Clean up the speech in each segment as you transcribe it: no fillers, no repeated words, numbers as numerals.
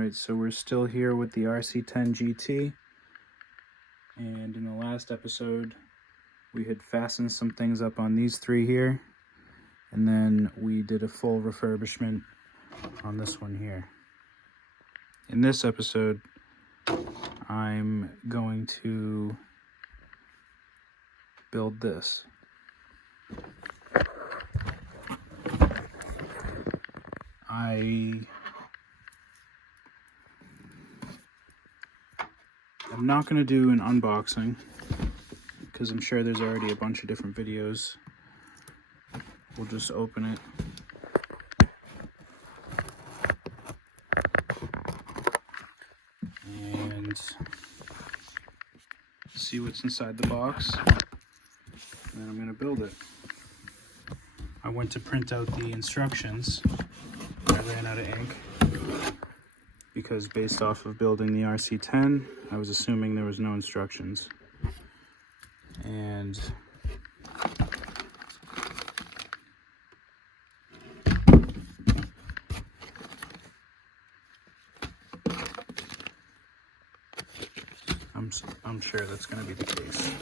Alright, so we're still here with the RC10GT, and in the last episode we had fastened some things up on these three here, and then we did a full refurbishment on this one here. In this episode I'm going to build this. I'm not going to do an unboxing because I'm sure there's already a bunch of different videos. We'll just open it. And see what's inside the box. And then I'm going to build it. I went to print out the instructions. I ran out of ink because based off of building the RC10, I was assuming there was no instructions. And I'm sure that's going to be the case.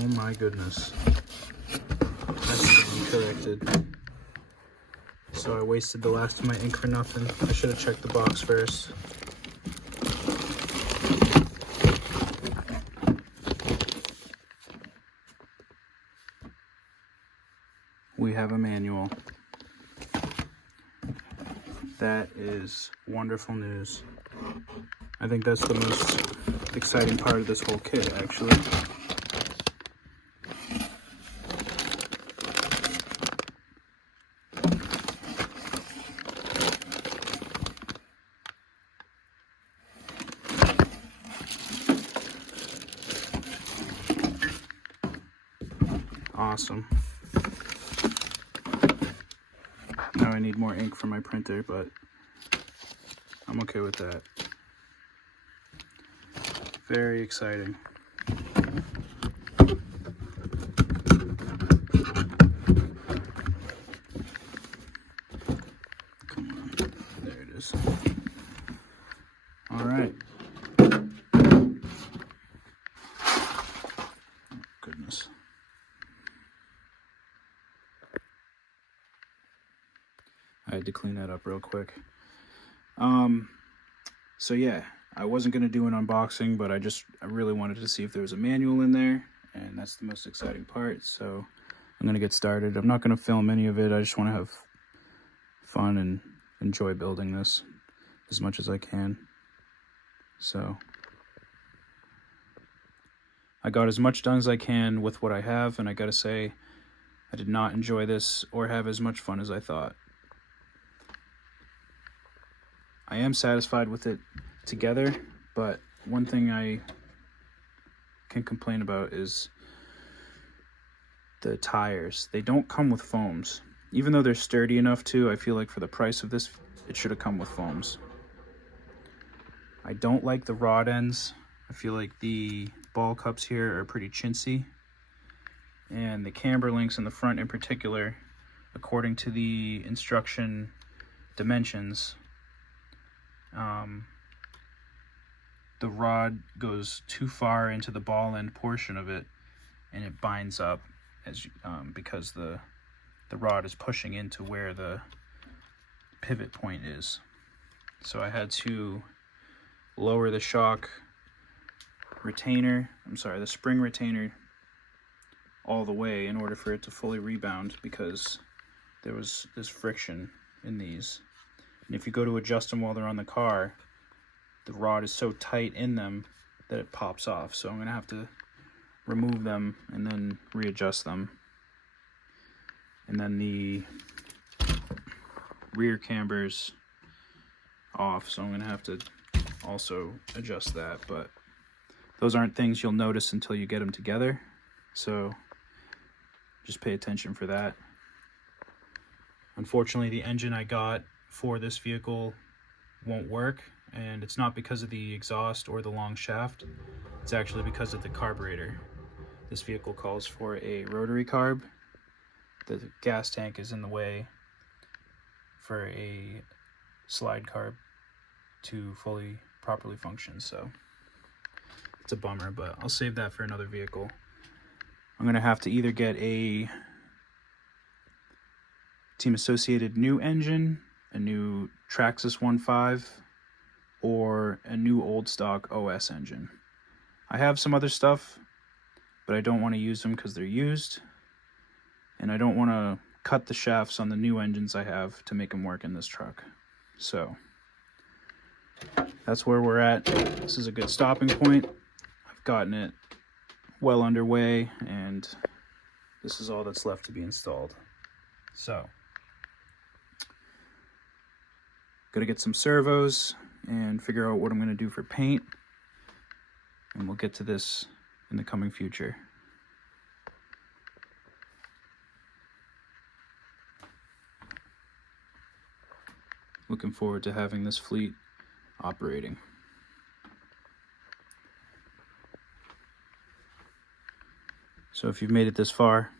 Oh my goodness, that's corrected. So I wasted the last of my ink for nothing. I should have checked the box first. We have a manual. That is wonderful news. I think that's the most exciting part of this whole kit, actually. Awesome. Now I need more ink for my printer, but I'm okay with that. Very exciting. Come on, there it is. All right. Oh, goodness. I had to clean that up real quick. So yeah, I wasn't going to do an unboxing, but I really wanted to see if there was a manual in there, and that's the most exciting part. So I'm going to get started. I'm not going to film any of it. I just want to have fun and enjoy building this as much as I can. So I got as much done as I can with what I have, and I gotta say, I did not enjoy this or have as much fun as I thought. I am satisfied with it together, but one thing I can complain about is the tires. They don't come with foams. Even though they're sturdy enough to, I feel like for the price of this, it should have come with foams. I don't like the rod ends. I feel like the ball cups here are pretty chintzy. And the camber links in the front in particular, according to the instruction dimensions, the rod goes too far into the ball end portion of it, and it binds up because the rod is pushing into where the pivot point is. So I had to lower the the spring retainer all the way in order for it to fully rebound, because there was this friction in these. And if you go to adjust them while they're on the car, the rod is so tight in them that it pops off. So I'm going to have to remove them and then readjust them. And then the rear camber's off, so I'm going to have to also adjust that. But those aren't things you'll notice until you get them together. So just pay attention for that. Unfortunately, the engine I got for this vehicle won't work, and it's not because of the exhaust or the long shaft. It's actually because of the carburetor. This vehicle calls for a rotary carb. The gas tank is in the way for a slide carb to fully properly function, so it's a bummer, but I'll save that for another vehicle. I'm gonna have to either get a Team Associated new engine, a new Traxxas 1.5, or a new old stock OS engine. I have some other stuff, but I don't want to use them because they're used, and I don't want to cut the shafts on the new engines I have to make them work in this truck. So that's where we're at. This is a good stopping point. I've gotten it well underway, and this is all that's left to be installed. So gotta get some servos and figure out what I'm going to do for paint, and we'll get to this in the coming future. Looking forward to having this fleet operating. So if you've made it this far,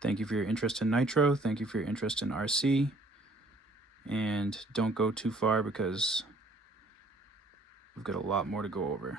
thank you for your interest in Nitro, thank you for your interest in RC, and don't go too far because we've got a lot more to go over.